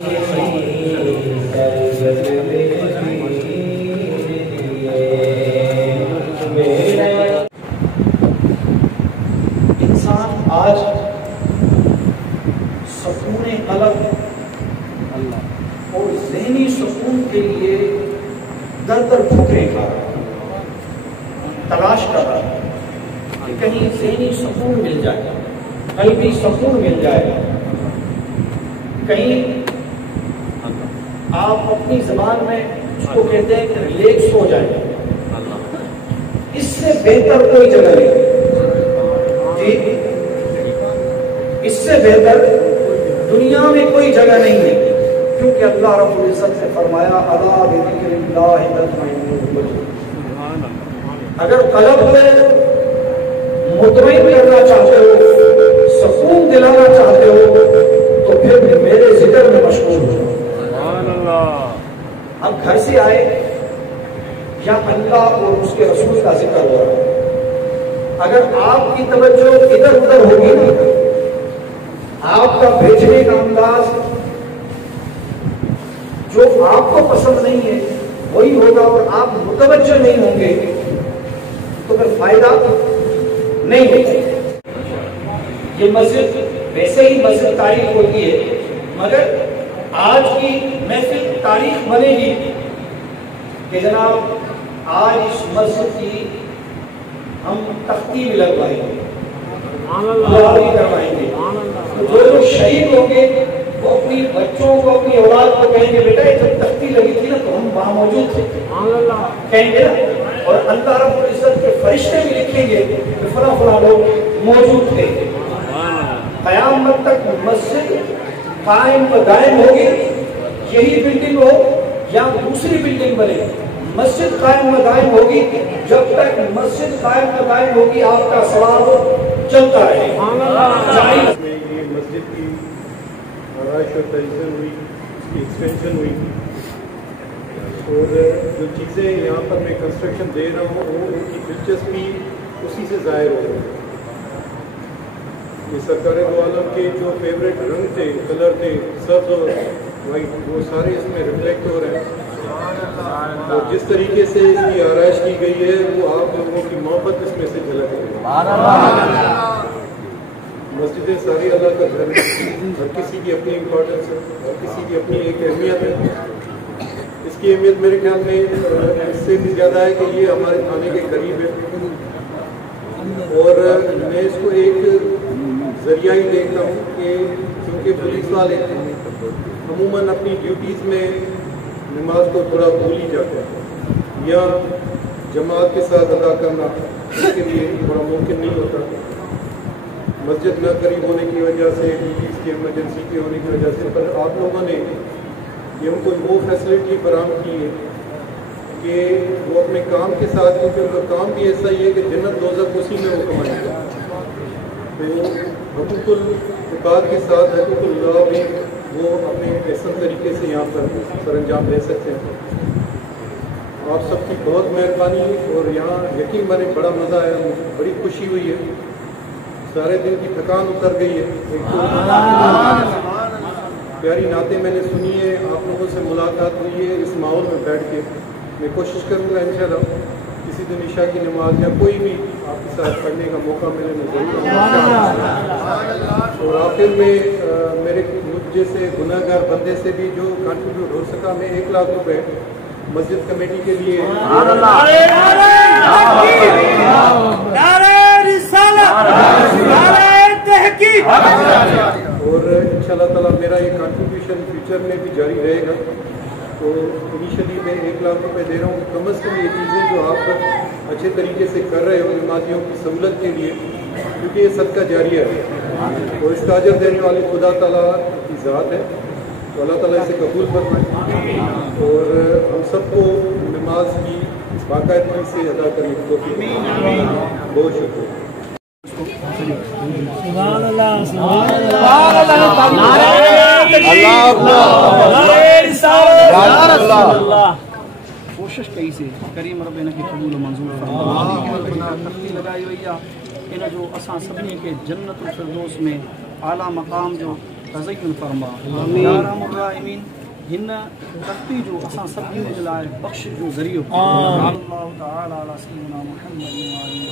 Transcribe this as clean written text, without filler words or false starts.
انسان آج سکون قلب اور ذہنی سکون کے لیے در در ٹھوکریں کھا رہا ہے، تلاش کر رہا ہے کہ کہیں ذہنی سکون مل جائے، قلبی سکون مل جائے، کہیں آپ اپنی زبان میں اس کو کہتے ہیں کہ ریلیکس ہو جائے۔ اس سے بہتر کوئی جگہ نہیں، جی اس سے بہتر دنیا میں کوئی جگہ نہیں ہے، کیونکہ اللہ رب العزت نے فرمایا الا بذکر اللہ تطمئن القلوب۔ اگر قلب کو مطمئن کرنا چاہتے ہو، سکون دلانا چاہتے ہو، تو پھر میرے ذکر میں مشغول ہو۔ اب گھر سے آئے یا اللہ اور اس کے رسول کا ذکر ہو رہا ہے، اگر آپ کی توجہ ادھر ادھر ہوگی نا، آپ کا بھیجنے کا انداز جو آپ کو پسند نہیں ہے وہی ہوگا اور آپ متوجہ نہیں ہوں گے تو پھر فائدہ نہیں ہوگا۔ یہ مسجد ویسے ہی مسجد تاریخ ہوتی ہے، مگر آج کی محفل تاریخ بنے گی کہ جناب آج اس مسجد کی ہم تختی بھی لگوائیں گے، بھی کروائیں گے۔ جو لوگ شہید ہوں گے وہ اپنی بچوں کو، اپنی اولاد کو کہیں گے بیٹا جب تختی لگی تھی نا تو ہم وہاں موجود تھے، کہیں گے نا، اور اللہ رب العزت کے فرشتے بھی لکھیں گے کہ فلاں فلاں لوگ موجود تھے۔ قیامت تک مسجد قائم و دائم ہوگی، یہی بلڈنگ ہو یا دوسری بلڈنگ بنے، مسجد قائم و دائم ہوگی۔ جب تک مسجد قائم و دائم ہوگی آپ کا ثواب چلتا رہے۔ یہ مسجد کی آرائش اور تجزیہ ہوئی، اس کی ایکسٹینشن ہوئی، اور جو چیزیں یہاں پر میں کنسٹرکشن دے رہا ہوں وہ ان کی دلچسپی اسی سے ظاہر ہو رہی ہے۔ یہ سرکار دو عالم کے جو فیوریٹ رنگ تھے، کلر تھے، سبز اور وائٹ، وہ سارے اس میں ریفلیکٹ ہو رہے ہیں، اور جس طریقے سے اس کی آرائش کی گئی ہے وہ آپ لوگوں کی محبت اس میں سے جھلک رہی ہے۔ مسجدیں ساری اللہ کا گھر ہے، ہر کسی کی اپنی امپورٹنس ہے، ہر کسی کی اپنی ایک اہمیت ہے۔ اس کی اہمیت میرے خیال میں اس سے بھی زیادہ ہے کہ یہ ہمارے تھانے کے قریب ہے، اور میں اس کو ایک ذریعہ ہی دیکھتا ہوں کہ کیونکہ پولیس والے عموماً اپنی ڈیوٹیز میں نماز کو تھوڑا بھول ہی جاتے ہیں، یا جماعت کے ساتھ ادا کرنا اس کے لیے تھوڑا ممکن نہیں ہوتا، مسجد نہ قریب ہونے کی وجہ سے، ڈیوٹیز کی ایمرجنسی کے ہونے کی وجہ سے۔ پر آپ لوگوں نے یہ ان کو وہ فیسلٹی فراہم کی ہے کہ وہ اپنے کام کے ساتھ، کیونکہ ان کا کام بھی ایسا ہی ہے کہ جنت دوزخ اسی میں وہ کمائیں گے، تو حقوق العباد کے ساتھ حقوق اللہ بھی وہ اپنے احسن طریقے سے یہاں پر سر انجام دے سکتے ہیں۔ آپ سب کی بہت مہربانی، اور یہاں یقین مانے بڑا مزہ آیا، بڑی خوشی ہوئی ہے، سارے دن کی تھکان اتر گئی ہے۔ ایک تو پیاری نعتیں میں نے سنی ہے، آپ لوگوں سے ملاقات ہوئی ہے اس ماحول میں بیٹھ کے۔ میں کوشش کروں گا انشاءاللہ کسی دن عشاء کی نماز یا کوئی بھی آپ کے ساتھ پڑھنے کا موقع ملے میں ضرور آؤں۔ اور آخر میں میرے مجھ جیسے گناہ گار بندے سے بھی جو کنٹریبیوٹ ہو سکا، میں 1 لاکھ روپے مسجد کمیٹی کے لیے اور انشاءاللہ تعالیٰ میرا یہ کنٹریبیوشن فیوچر میں بھی جاری رہے گا۔ تو انیشلی میں 1 لاکھ روپے دے رہا ہوں، کم از کم یہ چیزیں جو آپ اچھے طریقے سے کر رہے ہو نمازیوں کی سہولت کے لیے، کیونکہ یہ صدقہ جاریہ ہے اور اس کا اجر دینے والی خدا تعالیٰ کی ذات ہے، تو اللہ تعالیٰ اسے قبول فرمائے اور ہم سب کو نماز کی باقاعدگی سے ادا کرنے کی توفیق دے۔ بہت شکریہ۔ سبحان اللہ، سبحان اللہ، اللہ کوشش کئی سے کریم رب ان کی قبول و منظور تختی لگائی ہوئی ہے، ان جو اساں سبھی کے جنت الفردوس میں اعلیٰ مقام جو تزین فرما یا ارحم الراحمین ہن ترقی جو اساں سب جو لائے بخش جو ذریعہ اللہ تعالی علی سیدنا محمد و علی